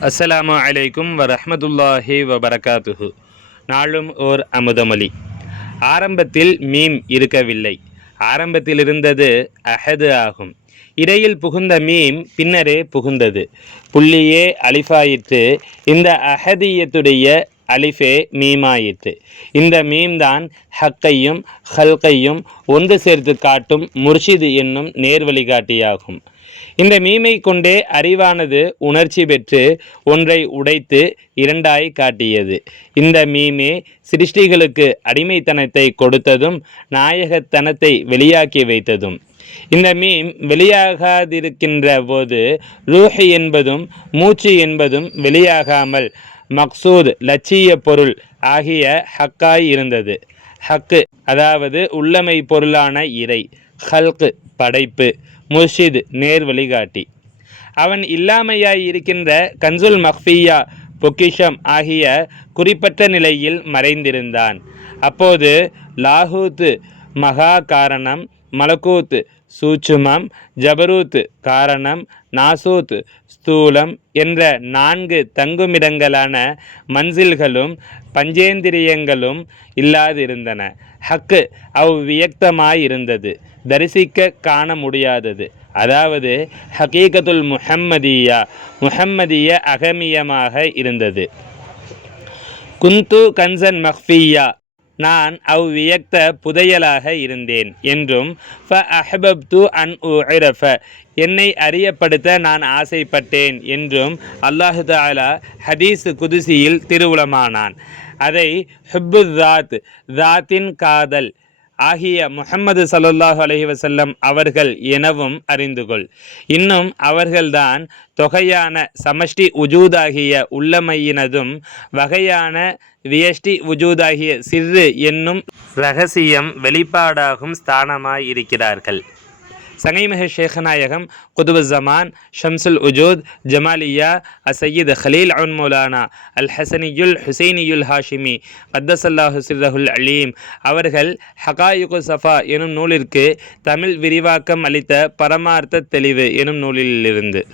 அஸ்ஸலாமு அலைக்கும் வரஹ்மத்துல்லாஹி வபரகாத்துஹு. நாளும் ஓர் அமுதமொழி. ஆரம்பத்தில் மீம் இருக்கவில்லை. ஆரம்பத்தில் இருந்தது அஹது ஆகும். இடையில் புகுந்த மீம் பின்னரே புகுந்தது. புள்ளியே அலிஃபாயிற்று. இந்த அஹதியத்துடைய அலிஃபே மீமாயிற்று. இந்த மீம் தான் ஹக்கையும் ஹல்கையும் ஒன்று சேர்த்து காட்டும் முர்ஷிது என்னும் நேர் வழிகாட்டியாகும் இந்த மீமை கொண்டே அறிவானது உணர்ச்சி பெற்று ஒன்றை உடைத்து இரண்டாய் காட்டியது. இந்த மீமே சிருஷ்டிகளுக்கு அடிமைத்தனத்தை கொடுத்ததும் நாயகத்தனத்தை வெளியாக்கி வைத்ததும். இந்த மீம் வெளியாகாதிருக்கின்ற போது ரூஹி என்பதும் மூச்சு என்பதும் வெளியாகாமல் மக்சூத் லட்சிய பொருள் ஆகிய ஹக்காய் இருந்தது. ஹக்கு அதாவது உள்ளமை பொருளான இறை. ஹல்கு படைப்பு முர்ஷித் நேர் வழிகாட்டி. அவன் இல்லாமையாய் இருக்கின்ற கன்சுல் மஹ்ஃபியா பொக்கிஷம் ஆகிய குறிப்பற்ற நிலையில் மறைந்திருந்தான். அப்போது லாகூத் மகா காரணம் மலக்கூத்து சூட்சுமம் ஜபரூத் காரணம் நாசூத் ஸ்தூலம் என்ற நான்கு தங்குமிடங்களான மன்சில்களும் பஞ்சேந்திரியங்களும் இல்லாதிருந்தன. ஹக்கு அவ்வியக்தமாயிருந்தது. தரிசிக்க காண முடியாதது. அதாவது ஹகீகத்துல் முஹம்மதியா முஹம்மதிய அகமியமாக இருந்தது. குந்து கன்சன் மஹ்ஃபியா நான் அவ்வியக்த புதையலாக இருந்தேன் என்றும் ஃப அஹபப்து அன் உரஃப என்னை அறியப்படுத்த நான் ஆசைப்பட்டேன் என்றும் அல்லாஹு தாலா ஹதீஸ் குதிசியில் திருவுளமானான். அதை ஹிப்பு தாத் தாத்தின் காதல் ஆகிய முஹம்மது சல்லல்லாஹு அலஹி வசல்லம் அவர்கள் எனவும் அறிந்து கொள் இன்னும் அவர்கள்தான் தொகையான சமஷ்டி உஜூதாகிய உள்ளமையினதும் வகையான வியஷ்டி உஜூதாகிய சிறு என்னும் ரகசியம் வெளிப்பாடாகும் ஸ்தானமாய் இருக்கிறார்கள் சங்கை சங்கைமஹ ஷேகநாயகம் குதுபுஸ்ஸமான் ஷம்சுல் உஜூத் ஜமாலியா அசையீத் ஹலீல் அவுன் மௌலானா அல் ஹசனியுல் ஹுசைனியுல் ஹாஷிமி கத்தசல்லா ஹுசிரஹுல் அலீம். அவர்கள் ஹகாயுகு சஃபா எனும் நூலிற்கு தமிழ் விரிவாக்கம் அளித்த பரமார்த்த தெளிவு எனும் நூலிலிருந்து.